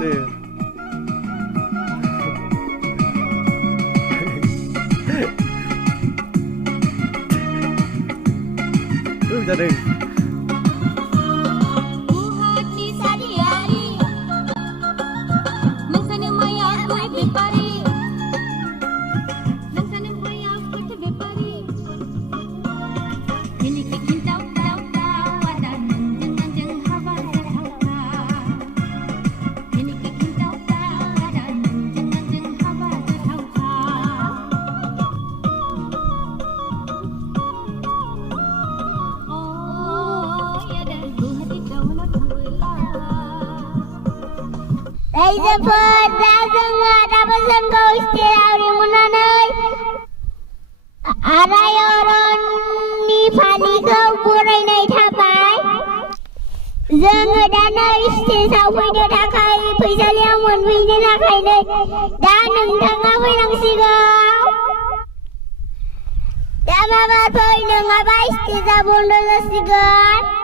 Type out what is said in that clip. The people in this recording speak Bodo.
Jadi Dapat datang pesan kau istilah di mana nih? Ada orang ni pani kau burai naik tapai. Jangan dana istilah video takai pasal yang mun video takai nih. Dan tengah film sigau. Dan apa pun apa istilah bondo sigau.